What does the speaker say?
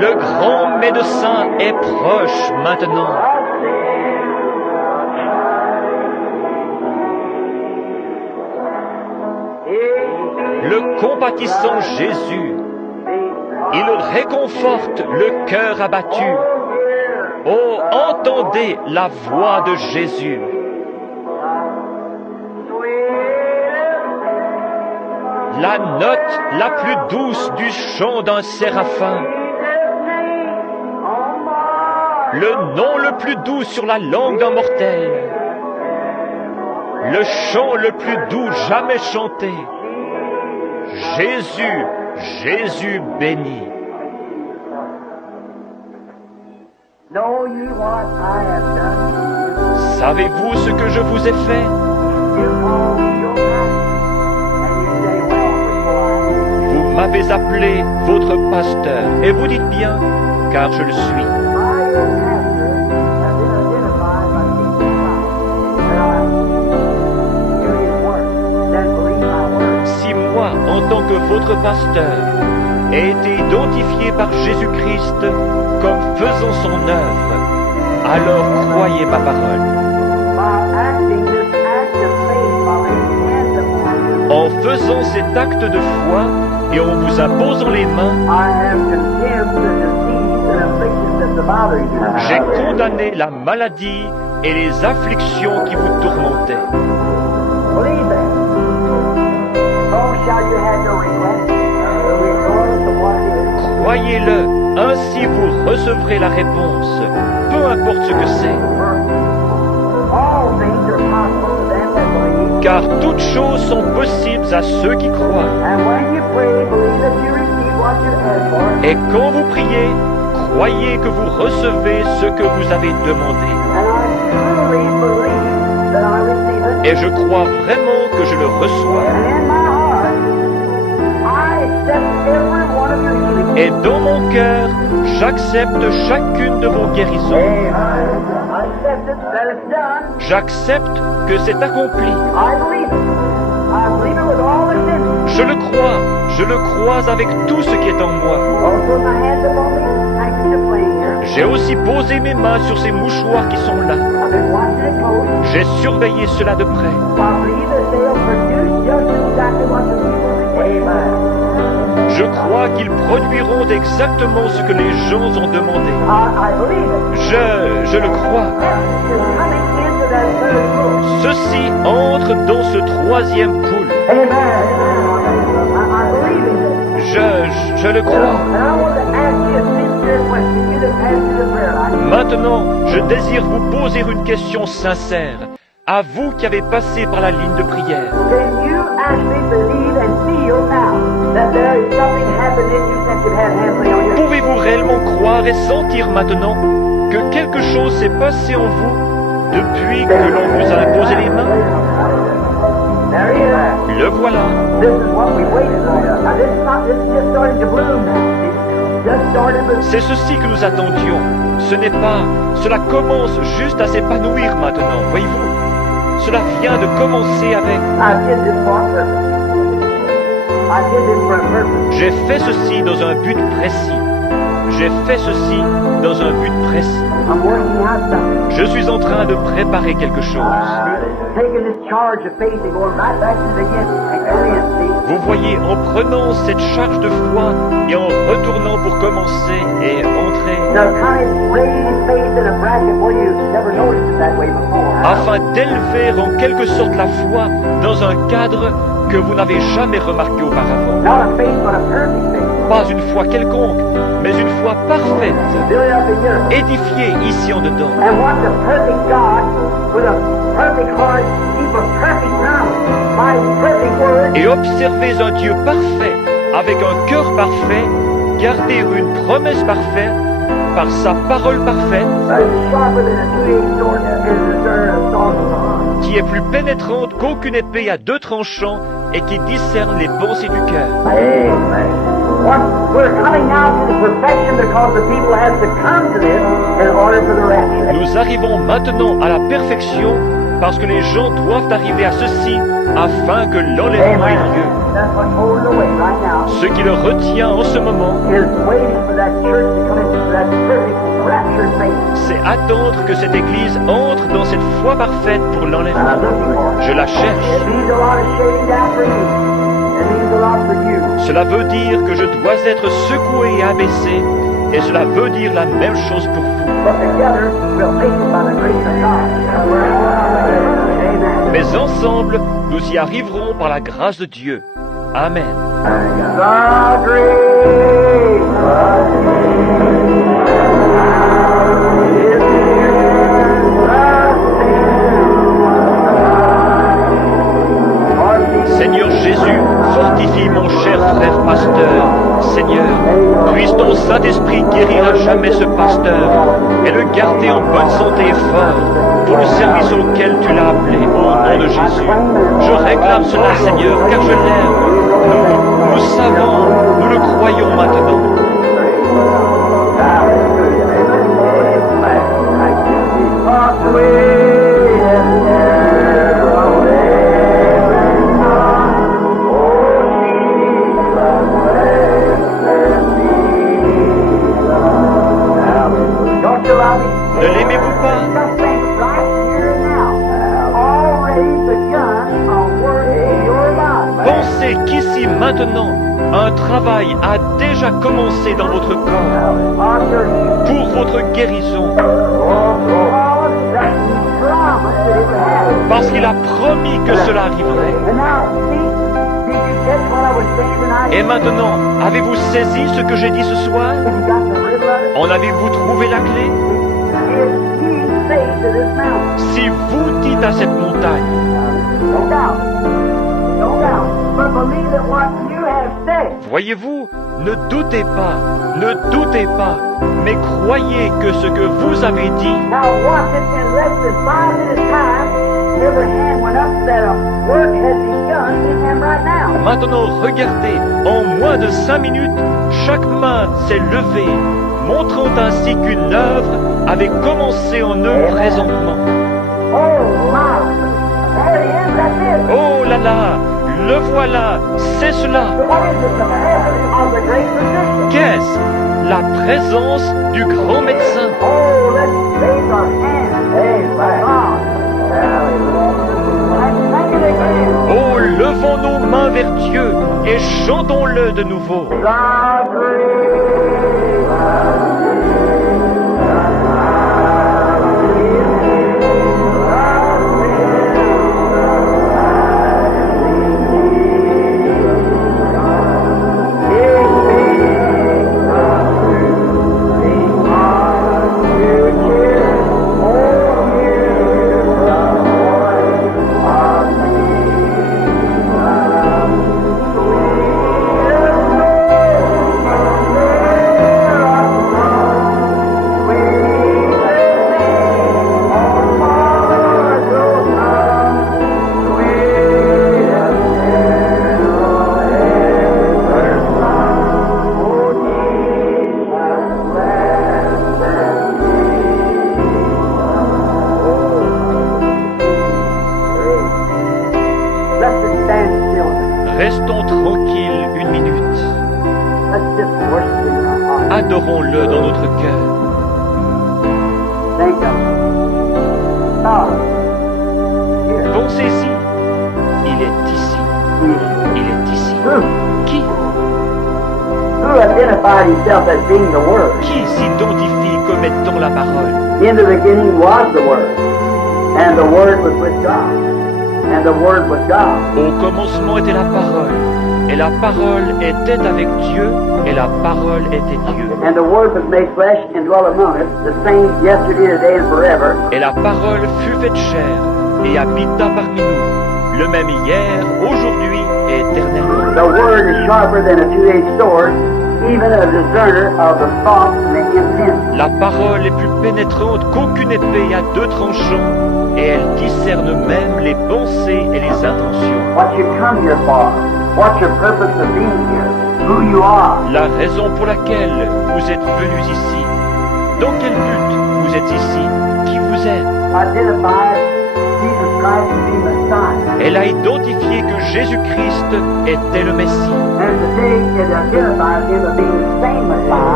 Le grand médecin est proche maintenant. Le compatissant Jésus, il réconforte le cœur abattu. Oh, entendez la voix de Jésus. La note la plus douce du chant d'un séraphin. Le nom le plus doux sur la langue d'un mortel. Le chant le plus doux jamais chanté. Jésus, Jésus béni. Savez-vous ce que je vous ai fait? Vous m'avez appelé votre pasteur, et vous dites bien, car je le suis. Si moi, en tant que votre pasteur, ai été identifié par Jésus-Christ comme faisant son œuvre, alors croyez ma parole. En faisant cet acte de foi et en vous imposant les mains, j'ai condamné la maladie et les afflictions qui vous tourmentaient. Croyez-le, ainsi vous recevrez la réponse, peu importe ce que c'est. Car toutes choses sont possibles à ceux qui croient. Et quand vous priez, croyez que vous recevez ce que vous avez demandé. Et je crois vraiment que je le reçois. Et dans mon cœur, j'accepte chacune de vos guérisons. J'accepte que c'est accompli. Je le crois avec tout ce qui est en moi. J'ai aussi posé mes mains sur ces mouchoirs qui sont là. J'ai surveillé cela de près. Je crois qu'ils produiront exactement ce que les gens ont demandé. Je le crois. Ceci entre dans ce troisième pool. Je le crois. Maintenant, je désire vous poser une question sincère. À vous qui avez passé par la ligne de prière. Pouvez-vous réellement croire et sentir maintenant que quelque chose s'est passé en vous depuis que l'on vous a imposé les mains? Le voilà. C'est ceci que nous attendions. Ce n'est pas... Cela commence juste à s'épanouir maintenant, voyez-vous. Cela vient de commencer avec... J'ai fait ceci dans un but précis. J'ai fait ceci dans un but précis. Je suis en train de préparer quelque chose. Vous voyez, en prenant cette charge de foi et en retournant pour commencer et entrer, afin d'élever en quelque sorte la foi dans un cadre que vous n'avez jamais remarqué auparavant. Pas une foi quelconque, mais une foi parfaite, édifiée ici en dedans. Et observez un Dieu parfait, avec un cœur parfait, garder une promesse parfaite, par sa parole parfaite, qui est plus pénétrante qu'aucune épée à deux tranchants et qui discerne les pensées du cœur. Nous arrivons maintenant à la perfection parce que les gens doivent arriver à ceci afin que l'enlèvement ait lieu. Ce qui le retient en ce moment, c'est attendre que cette Église entre dans cette foi parfaite pour l'enlèvement. Je la cherche. Cela veut dire que je dois être secoué et abaissé, et cela veut dire la même chose pour vous. Mais ensemble, nous y arriverons par la grâce de Dieu. Amen. Seigneur Jésus, fortifie mon cher frère pasteur. Seigneur, puisse ton Saint-Esprit guérir à jamais ce pasteur et le garder en bonne santé et fort pour le service auquel tu l'as appelé au nom de Jésus. Je réclame cela, Seigneur, car je l'aime. Nous savons, nous le croyons maintenant. Ne l'aimez-vous pas? Pensez qu'ici maintenant, un travail a déjà commencé dans votre corps pour votre guérison. Parce qu'il a promis que cela arriverait. Et maintenant, avez-vous saisi ce que j'ai dit ce soir? En avez-vous trouvé la clé? Si vous dites à cette montagne, voyez-vous, ne doutez pas, mais croyez que ce que vous avez dit, maintenant regardez, en moins de 5 minutes, chaque main s'est levée, montrant ainsi qu'une œuvre avait commencé en eux présentement. Oh là là, le voilà, c'est cela. Qu'est-ce? La présence du grand médecin. Oh, levons nos mains vers Dieu et chantons-le de nouveau. Restons tranquilles une minute. Adorons-le dans notre cœur. Pensez-y. Il est ici. Il est ici. Qui? Qui s'identifie comme étant la parole? In the beginning was the Word, and the Word was with God, and the Word was God. Au commencement était la parole, et la parole était avec Dieu, et la parole était Dieu. And the Word was made flesh and dwelt among us, the same yesterday, today, and forever. Et la parole fut faite chair, et habita parmi nous, le même hier, aujourd'hui et éternellement. The Word is sharper than a two-edged sword, even a discerner of the thoughts and the intent. La parole est plus pénétrante qu'aucune épée à 2 tranchants, et elle discerne même les pensées et les intentions. What you come here for? What's your purpose of being here? Who you are? La raison pour laquelle vous êtes venus ici. Dans quel but vous êtes ici? Qui vous êtes? Identify Jesus Christ to be Messiah. Elle a identifié que Jésus-Christ était le Messie. And today it identifies him as being the same Messiah